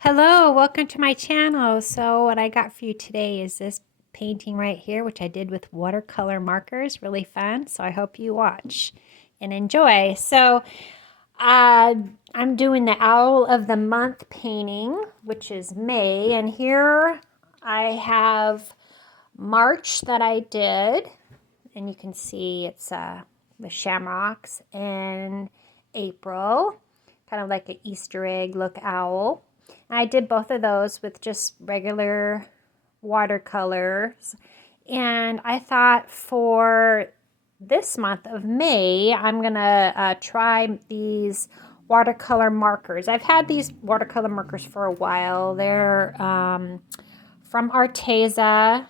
Hello, welcome to my channel. So what I got for you today is this painting right here, which I did with watercolor markers. Really fun. So I hope you watch and enjoy. So I'm doing the Owl of the Month painting, which is May. And here I have March that I did. And you can see it's the shamrocks. And April, kind of like an Easter egg look owl. I did both of those with just regular watercolors. And I thought for this month of May, I'm going to try these watercolor markers. I've had these watercolor markers for a while. They're from Arteza,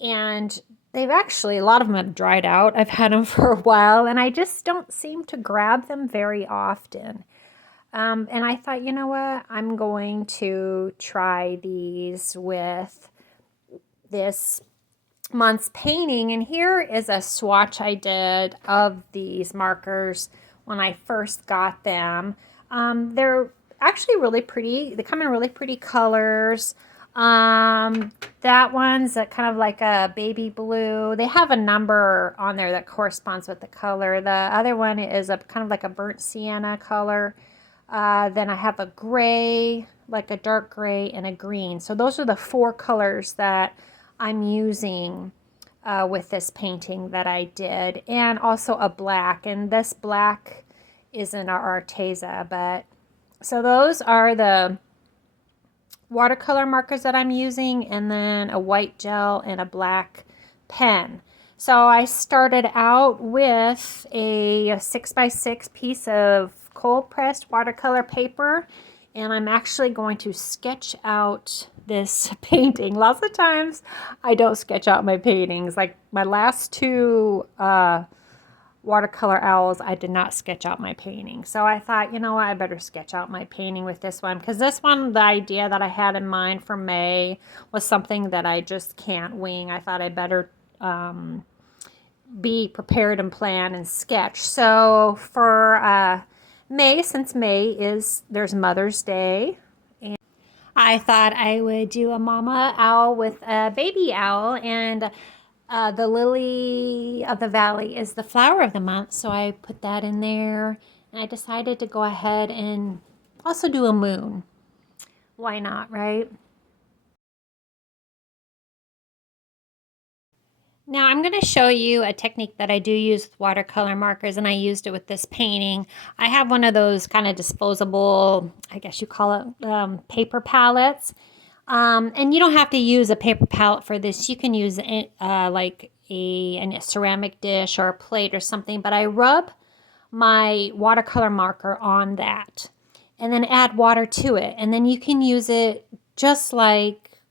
and they've actually, a lot of them have dried out. I've had them for a while, and I just don't seem to grab them very often. And I thought, you know what, I'm going to try these with this month's painting. And here is a swatch I did of these markers when I first got them. They're actually really pretty. They come in really pretty colors. That one's kind of like a baby blue. They have a number on there that corresponds with the color. The other one is a kind of like a burnt sienna color. Then I have a gray, like a dark gray, and a green. So those are the four colors that I'm using with this painting that I did. And also a black. And this black isn't our Arteza, but so those are the watercolor markers that I'm using, and then a white gel and a black pen. So I started out with a 6x6 piece of cold pressed watercolor paper, and I'm actually going to sketch out this painting. Lots of times I don't sketch out my paintings. Like my last two watercolor owls, I did not sketch out my painting. So I thought, you know what, I better sketch out my painting with this one, because this one, the idea that I had in mind for May was something that I just can't wing. I thought I better be prepared and plan and sketch. So for May, since May there's Mother's Day, and I thought I would do a mama owl with a baby owl, and the lily of the valley is the flower of the month, so I put that in there. And I decided to go ahead and also do a moon. Why not, right? Now I'm going to show you a technique that I do use with watercolor markers, and I used it with this painting. I have one of those kind of disposable, I guess you call it, paper palettes. And you don't have to use a paper palette for this. You can use like a ceramic dish or a plate or something, but I rub my watercolor marker on that and then add water to it. And then you can use it just like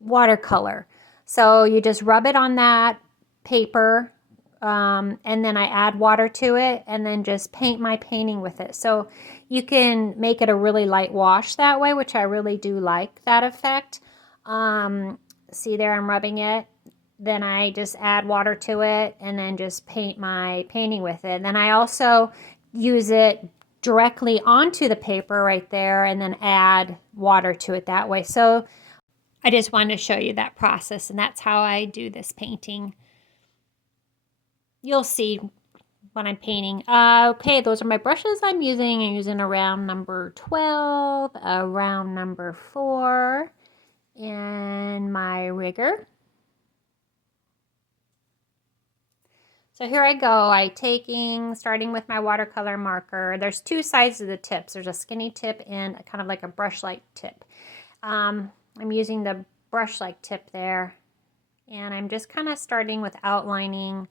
watercolor. So you just rub it on that paper, and then I add water to it and then just paint my painting with it. So you can make it a really light wash that way, which I really do like that effect. See there, I'm rubbing it. Then I just add water to it and then just paint my painting with it. And then I also use it directly onto the paper right there and then add water to it that way. So I just wanted to show you that process, and that's how I do this painting. You'll see when I'm painting. Okay, those are my brushes I'm using. I'm using a round number 12, a round number 4, and my rigger. So here I go. Starting with my watercolor marker. There's two sides of the tips. There's a skinny tip and a kind of like a brush-like tip. I'm using the brush-like tip there, and I'm just kind of starting with outlining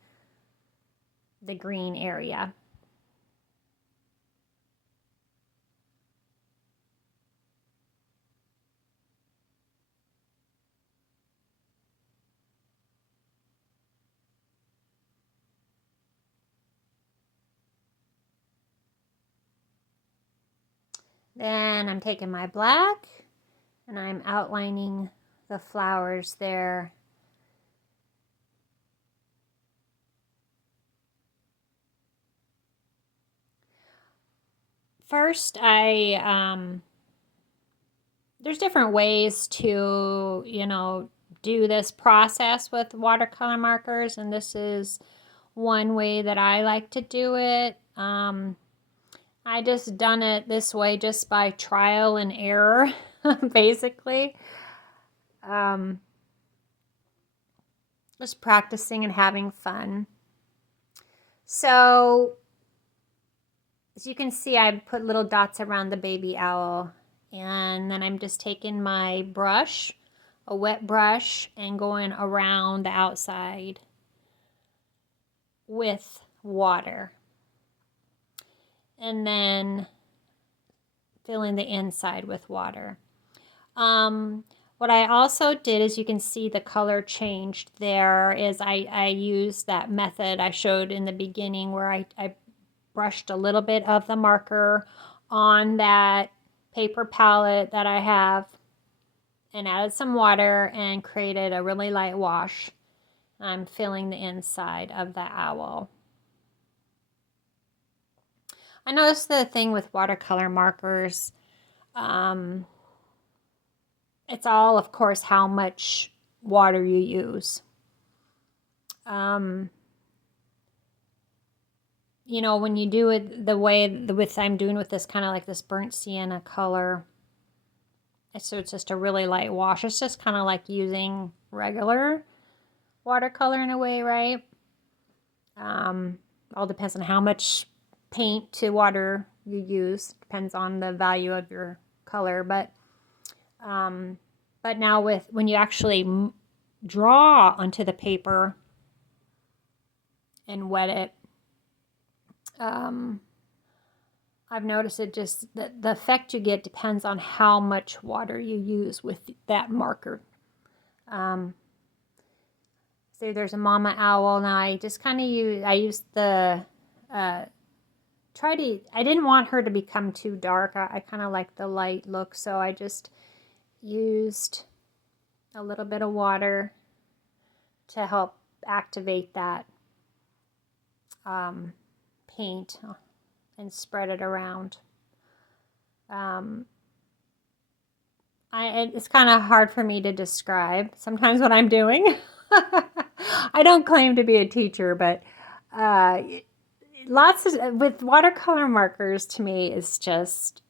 the green area. Then I'm taking my black and I'm outlining the flowers there. First, I there's different ways to, do this process with watercolor markers, and this is one way that I like to do it. I just done it this way just by trial and error, basically. Just practicing and having fun. So, as you can see, I put little dots around the baby owl, and then I'm just taking my brush, a wet brush, and going around the outside with water. And then filling the inside with water. What I also did is, you can see the color changed there, is I used that method I showed in the beginning where I brushed a little bit of the marker on that paper palette that I have and added some water and created a really light wash. I'm filling the inside of the owl. I noticed the thing with watercolor markers, it's all, of course, how much water you use. When you do it the way I'm doing with this kind of like this burnt sienna color, so it's just a really light wash. It's just kind of like using regular watercolor in a way, right? All depends on how much paint to water you use. Depends on the value of your color, but now when you actually draw onto the paper and wet it, I've noticed it just, the effect you get depends on how much water you use with that marker. So there's a mama owl. Now I just kind of used the, I didn't want her to become too dark. I kind of like the light look, so I just used a little bit of water to help activate that paint and spread it around. It's kind of hard for me to describe sometimes what I'm doing. I don't claim to be a teacher, but with watercolor markers, to me, is just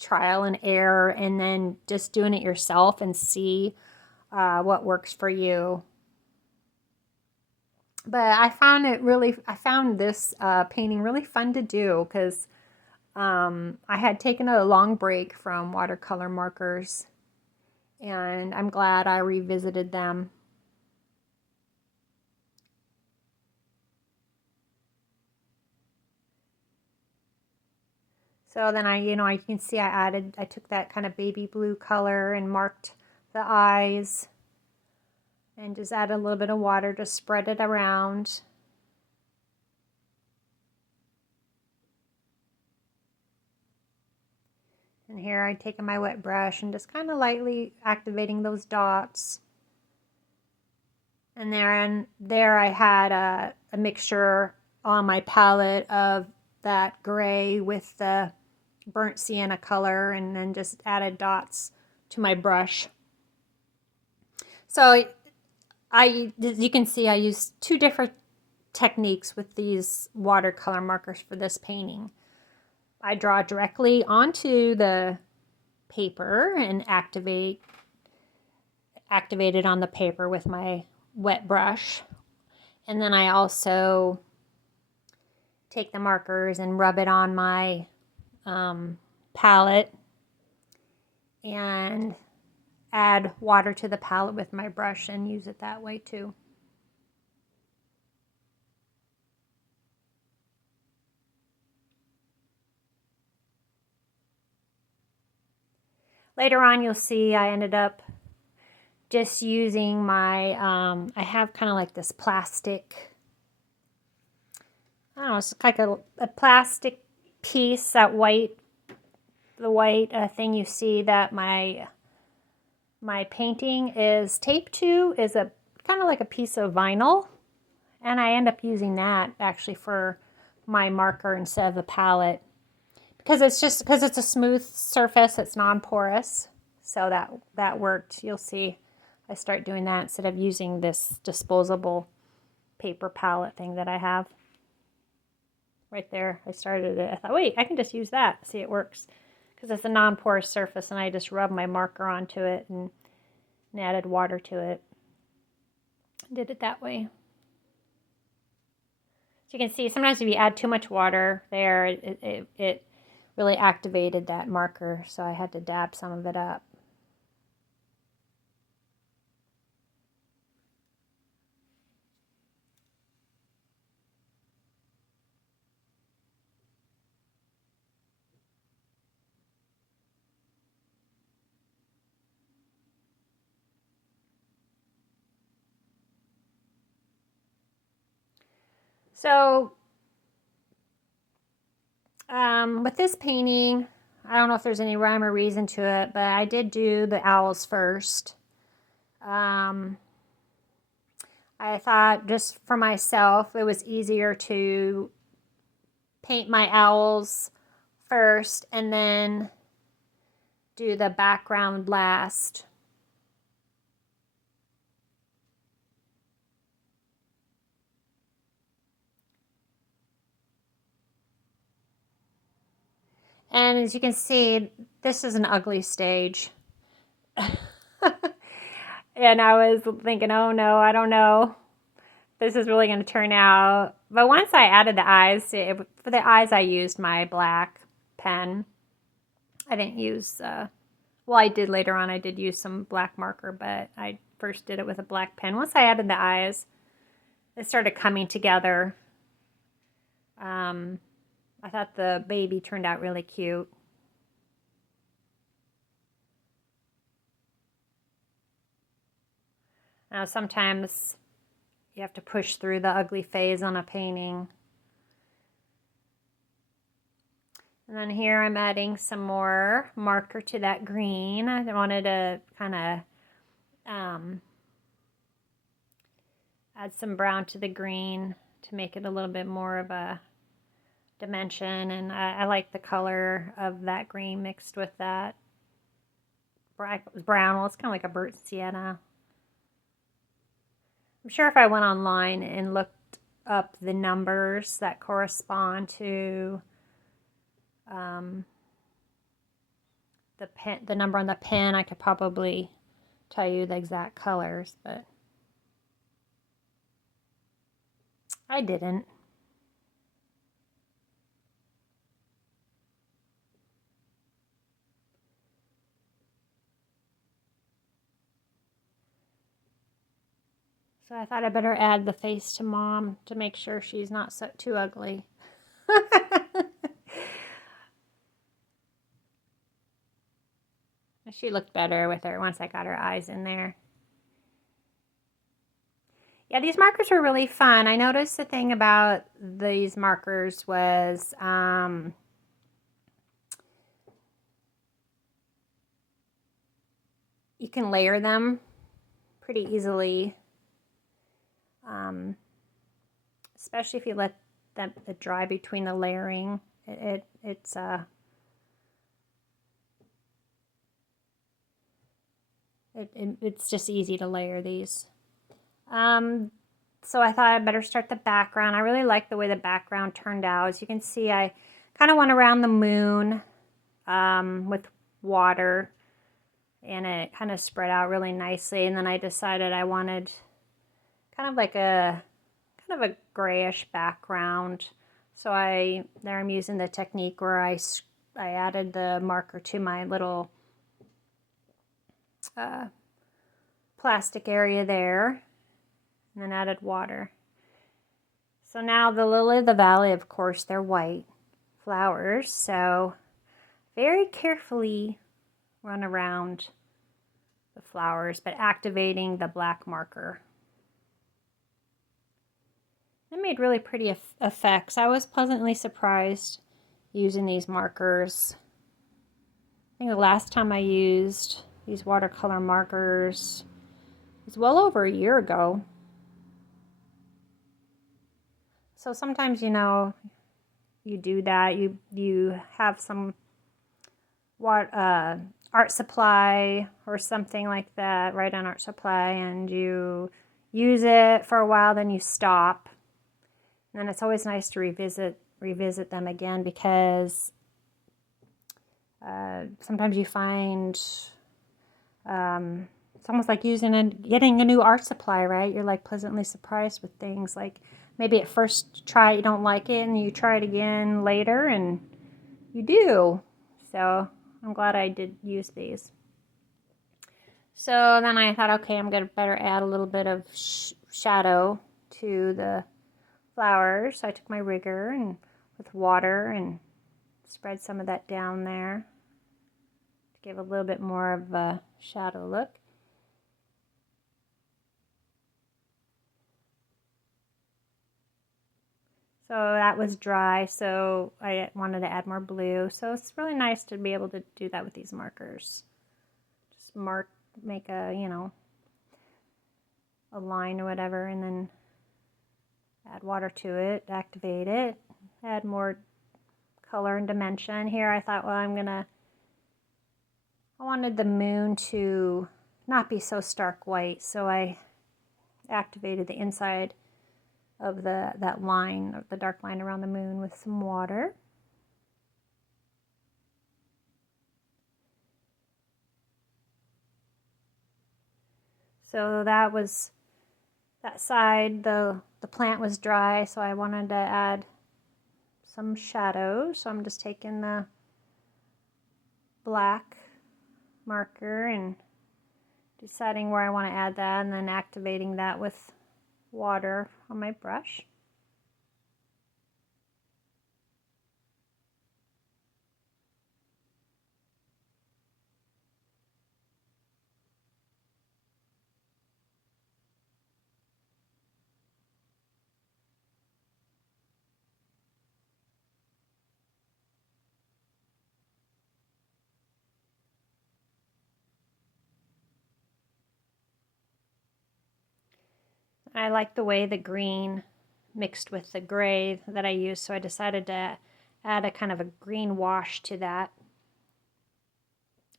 trial and error, and then just doing it yourself and see what works for you. But I found this painting really fun to do, because I had taken a long break from watercolor markers, and I'm glad I revisited them. So then you can see I took that kind of baby blue color and marked the eyes, and just add a little bit of water to spread it around. And here I've taken my wet brush and just kind of lightly activating those dots. And there I had a mixture on my palette of that gray with the burnt sienna color, and then just added dots to my brush. So as you can see, I used two different techniques with these watercolor markers for this painting. I draw directly onto the paper and activate it on the paper with my wet brush. And then I also take the markers and rub it on my palette and add water to the palette with my brush and use it that way too. Later on, you'll see I ended up just using my, I have kind of like this plastic, I don't know, it's like a plastic piece, the white thing you see that my painting is taped to, is a kind of like a piece of vinyl, and I end up using that actually for my marker instead of the palette, because it's a smooth surface, it's non-porous, So that worked. You'll see I start doing that instead of using this disposable paper palette thing that I have. Right there, I started it. I thought, wait, I can just use that. See, it works. Because it's a non-porous surface, and I just rubbed my marker onto it and added water to it. Did it that way. So you can see, sometimes if you add too much water there, it really activated that marker, so I had to dab some of it up. So with this painting, I don't know if there's any rhyme or reason to it, but I did do the owls first. I thought just for myself, it was easier to paint my owls first and then do the background last. And as you can see, this is an ugly stage. And I was thinking, oh no, I don't know. This is really going to turn out. But once I added the eyes, for the eyes I used my black pen. I didn't use, well, I did later on, I did use some black marker, but I first did it with a black pen. Once I added the eyes, it started coming together. I thought the baby turned out really cute. Now sometimes you have to push through the ugly phase on a painting. And then here I'm adding some more marker to that green. I wanted to kind of add some brown to the green to make it a little bit more of a dimension. And I like the color of that green mixed with that brown. Well, it's kind of like a burnt sienna. I'm sure if I went online and looked up the numbers that correspond to the number on the pen, I could probably tell you the exact colors, but I didn't. So I thought I better add the face to Mom to make sure she's not too ugly. She looked better with her once I got her eyes in there. Yeah, these markers were really fun. I noticed the thing about these markers was you can layer them pretty easily, especially if you let them dry between the layering. It's just easy to layer these. So I thought I'd better start the background. I really like the way the background turned out. As you can see, I kind of went around the moon with water, and it kind of spread out really nicely. And then I decided I wanted kind of a grayish background. So there I'm using the technique where I added the marker to my little plastic area there, and then added water. So now the lily of the valley, of course, they're white flowers, so very carefully run around the flowers, but activating the black marker. It made really pretty effects. I was pleasantly surprised using these markers. I think the last time I used these watercolor markers was well over a year ago. So sometimes, you know, you do that. You have some art supply or something like that, right on art supply, and you use it for a while, then you stop. And it's always nice to revisit them again, because sometimes you find it's almost like getting a new art supply, right? You're like pleasantly surprised with things. Like maybe at first try you don't like it, and you try it again later, and you do. So I'm glad I did use these. So then I thought, okay, I'm going to better add a little bit of shadow to the flowers. So I took my rigger and with water and spread some of that down there to give a little bit more of a shadow look. So that was dry, so I wanted to add more blue. So it's really nice to be able to do that with these markers. Just make a, a line or whatever, and then add water to it, activate it, add more color and dimension. Here I thought, well, I wanted the moon to not be so stark white, so I activated the inside of that line, of the dark line around the moon, with some water. So that side, the plant was dry, so I wanted to add some shadow. So I'm just taking the black marker and deciding where I want to add that, and then activating that with water on my brush. I like the way the green mixed with the gray that I used, so I decided to add a kind of a green wash to that,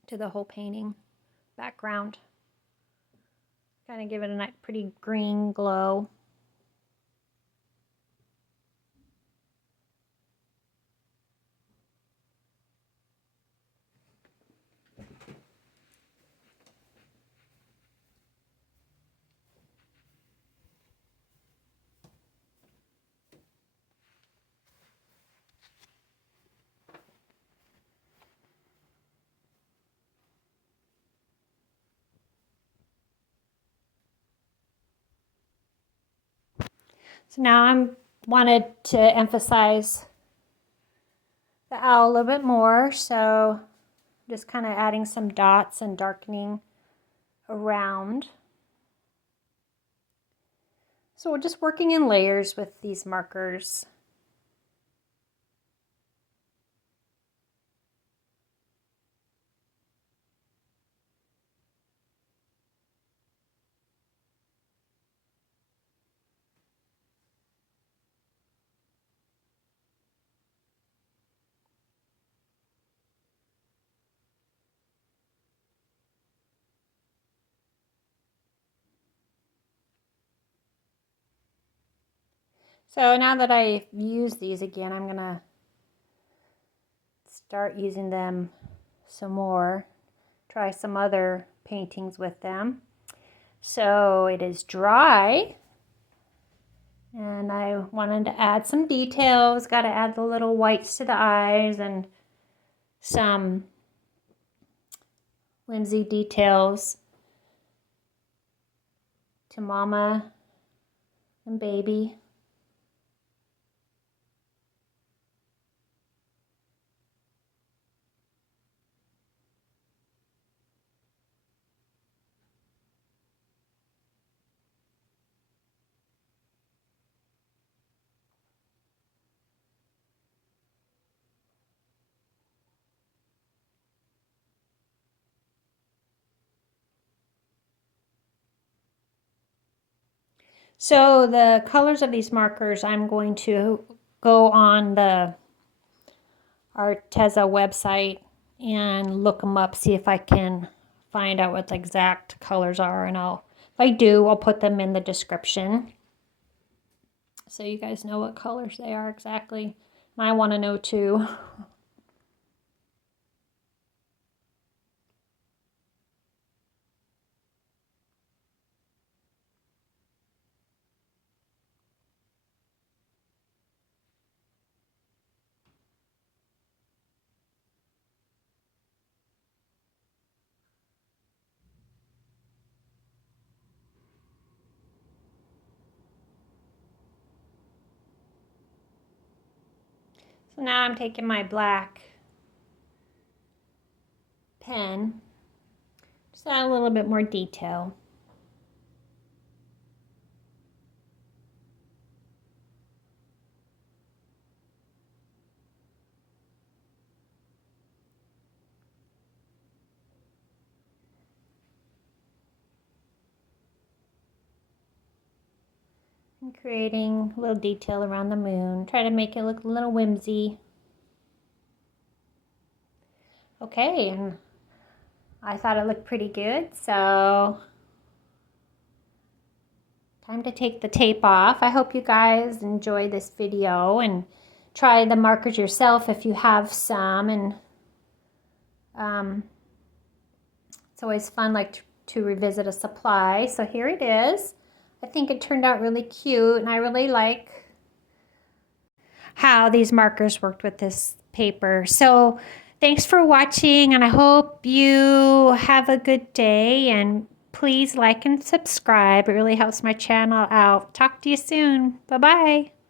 to the whole painting background. Kind of give it a nice, pretty green glow. So now I wanted to emphasize the owl a little bit more, so just kind of adding some dots and darkening around. So we're just working in layers with these markers. So now that I've used these again, I'm gonna start using them some more, try some other paintings with them. So it is dry, and I wanted to add some details. Got to add the little whites to the eyes and some Whimsy details to Mama and Baby. So the colors of these markers, I'm going to go on the Arteza website and look them up, see if I can find out what the exact colors are, and if I do, I'll put them in the description so you guys know what colors they are exactly. And I want to know too. So now I'm taking my black pen, just add a little bit more detail. And creating a little detail around the moon. Try to make it look a little whimsy. Okay, and I thought it looked pretty good, so time to take the tape off. I hope you guys enjoy this video and try the markers yourself if you have some. And it's always fun to revisit a supply. So here it is. I think it turned out really cute, and I really like how these markers worked with this paper. So thanks for watching, and I hope you have a good day, and please like and subscribe. It really helps my channel out. Talk to you soon. Bye-bye.